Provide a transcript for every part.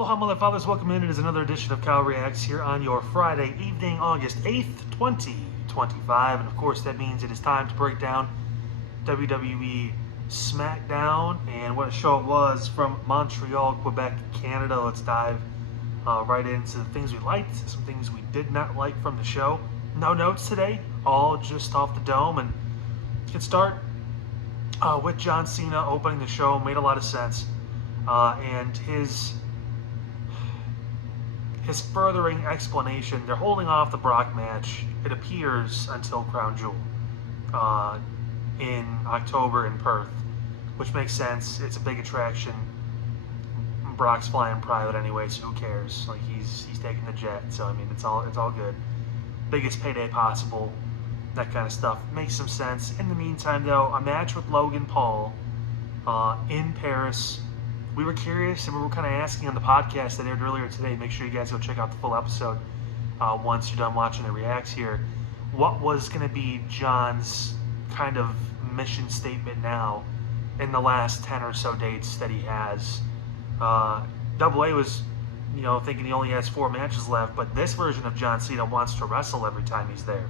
Aloha, Mother Fathers. Welcome in. It is another edition of Kyle Reacts here on your Friday evening, August 8th, 2025. And of course, that means it is time to break down WWE Smackdown and what a show it was from Montreal, Quebec, Canada. Let's dive right into the things we liked, some things we did not like from the show. No notes today, all just off the dome. And let's get started with John Cena opening the show. Made a lot of sense. And his furthering explanation, they're holding off the Brock match, it appears, until Crown Jewel in October in Perth, which makes sense. It's a big attraction. Brock's flying private anyway, so who cares? Like, he's taking the jet, so I mean, it's all good. Biggest payday possible, that kind of stuff. Makes some sense. In the meantime, though, a match with Logan Paul in Paris. We were curious, and we were kind of asking on the podcast that aired earlier today. Make sure you guys go check out the full episode once you're done watching the reacts here. What was going to be John's kind of mission statement now in the last 10 or so dates that he has? Double A was, thinking he only has 4 matches left, but this version of John Cena wants to wrestle every time he's there.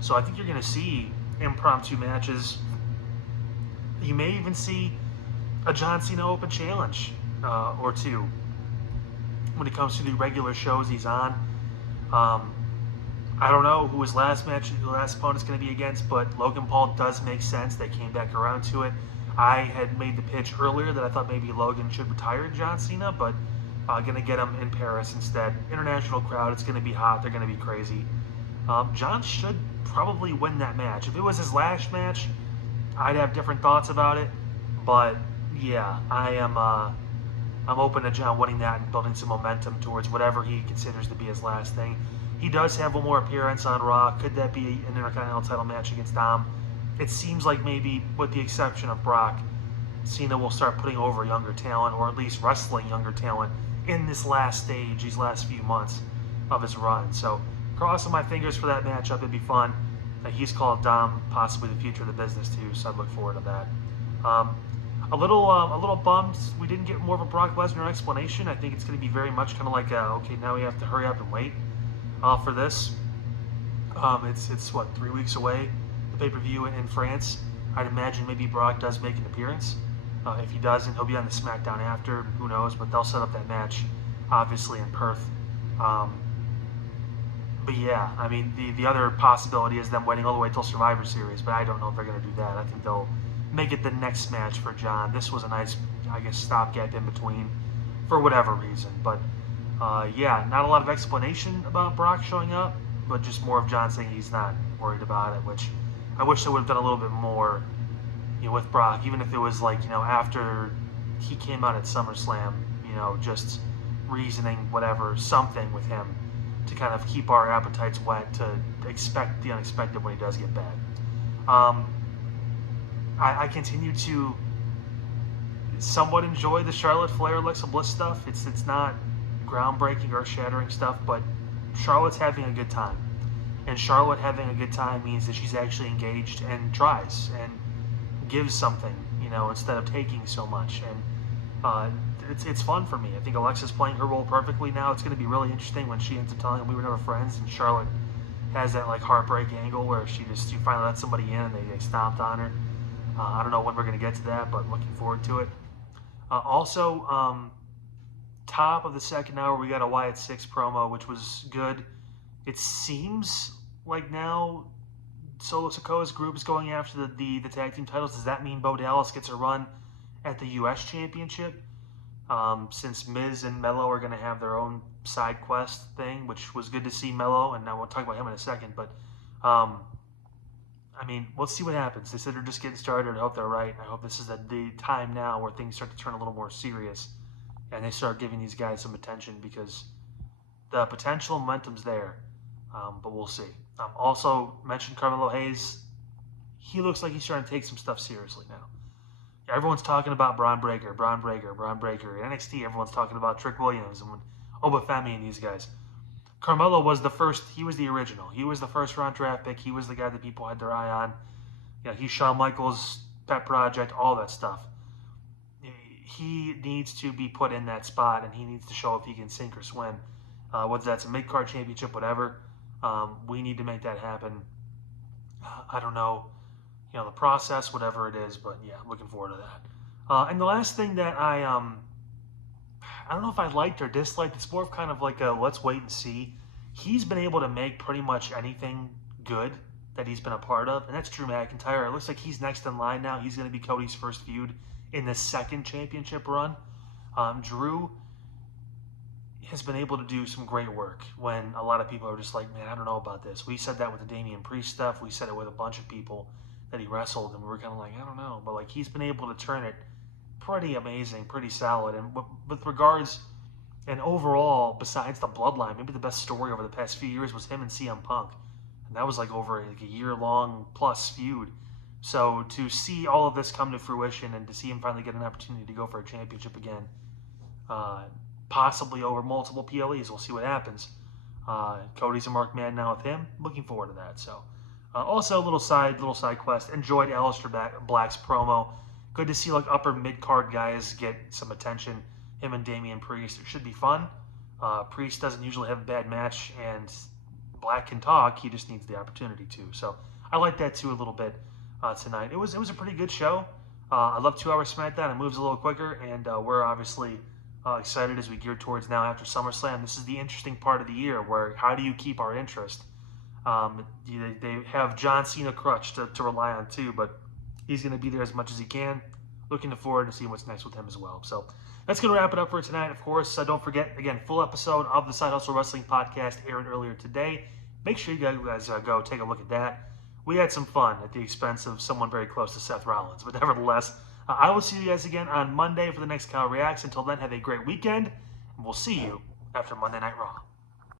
So I think you're going to see impromptu matches. You may even see a John Cena Open Challenge or two when it comes to the regular shows he's on. I don't know who his last opponent's going to be against, but Logan Paul does make sense. They came back around to it. I had made the pitch earlier that I thought maybe Logan should retire John Cena, but going to get him in Paris instead. International crowd, it's going to be hot. They're going to be crazy. John should probably win that match. If it was his last match, I'd have different thoughts about it, but yeah, I'm open to John winning that and building some momentum towards whatever he considers to be his last thing. He does have one more appearance on Raw. Could that be an Intercontinental title match against Dom? It seems like maybe, with the exception of Brock, Cena will start putting over younger talent, or at least wrestling younger talent, in this last stage, these last few months of his run. So, crossing my fingers for that matchup. It'd be fun. He's called Dom possibly the future of the business too, so I'd look forward to that. A little bummed we didn't get more of a Brock Lesnar explanation. I think it's going to be very much kind of like, okay, now we have to hurry up and wait for this. It's what, 3 weeks away, the pay-per-view in France. I'd imagine maybe Brock does make an appearance. If he doesn't, he'll be on the Smackdown after. Who knows? But they'll set up that match, obviously, in Perth. But yeah, I mean, the other possibility is them waiting all the way till Survivor Series, but I don't know if they're going to do that. I think they'll make it the next match for John. This was a nice, I guess, stopgap in between for whatever reason. But yeah, not a lot of explanation about Brock showing up, but just more of John saying he's not worried about it, which I wish they would have done a little bit more, with Brock, even if it was like, after he came out at SummerSlam, just reasoning, whatever, something with him to kind of keep our appetites wet, to expect the unexpected when he does get back. I continue to somewhat enjoy the Charlotte Flair Alexa Bliss stuff. It's not groundbreaking or shattering stuff, but Charlotte's having a good time. And Charlotte having a good time means that she's actually engaged and tries and gives something, instead of taking so much. And it's fun for me. I think Alexa's playing her role perfectly now. It's going to be really interesting when she ends up telling him we were never friends, and Charlotte has that like heartbreak angle where she finally let somebody in and they stomped on her. I don't know when we're going to get to that, but looking forward to it. Also, top of the second hour, we got a Wyatt 6 promo, which was good. It seems like now Solo Sikoa's group is going after the tag team titles. Does that mean Bo Dallas gets a run at the U.S. Championship? Since Miz and Melo are going to have their own side quest thing, which was good to see Melo, and I will talk about him in a second, but I mean, let's see what happens. They said they're just getting started. I hope they're right. I hope this is the time now where things start to turn a little more serious and they start giving these guys some attention, because the potential momentum's there, but we'll see. Also, mentioned Carmelo Hayes. He looks like he's trying to take some stuff seriously now. Everyone's talking about Braun Breaker. In NXT, everyone's talking about Trick Williams and Obafemi and these guys. Carmelo was the first. He was the original. He was the first round draft pick. He was the guy that people had their eye on. He's Shawn Michaels' pet project, all that stuff. he needs to be put in that spot, and he needs to show if he can sink or swim. Whether that's a mid-card championship, whatever, we need to make that happen. I don't know, the process, whatever it is, but yeah, looking forward to that. And the last thing that I don't know if I liked or disliked. It's more of kind of like a let's wait and see. He's been able to make pretty much anything good that he's been a part of, and that's Drew McIntyre. It looks like he's next in line now. He's going to be Cody's first feud in the second championship run. Drew has been able to do some great work when a lot of people are just like, man, I don't know about this. We said that with the Damian Priest stuff. We said it with a bunch of people that he wrestled, and we were kind of like, I don't know. But like, he's been able to turn it pretty amazing, pretty solid. And with regards and overall, besides the bloodline, maybe the best story over the past few years was him and CM Punk. And that was like over like a year-long plus feud. So to see all of this come to fruition and to see him finally get an opportunity to go for a championship again, possibly over multiple PLEs, we'll see what happens. Cody's a marked man now with him. Looking forward to that. So also a little side quest. Enjoyed Aleister Black's promo. Good to see like upper mid-card guys get some attention. Him and Damian Priest. It should be fun. Priest doesn't usually have a bad match, and Black can talk. He just needs the opportunity to. So I like that too a little bit tonight. It was a pretty good show. I love 2-hour Smackdown. It moves a little quicker, and we're obviously excited as we gear towards now after SummerSlam. This is the interesting part of the year where how do you keep our interest? They have John Cena crutch to rely on too, but he's going to be there as much as he can. Looking forward to seeing what's next with him as well. So that's going to wrap it up for tonight. Of course, don't forget, again, full episode of the Side Hustle Wrestling Podcast aired earlier today. Make sure you guys go take a look at that. We had some fun at the expense of someone very close to Seth Rollins. But nevertheless, I will see you guys again on Monday for the next Kyle Reacts. Until then, have a great weekend, and we'll see you after Monday Night Raw.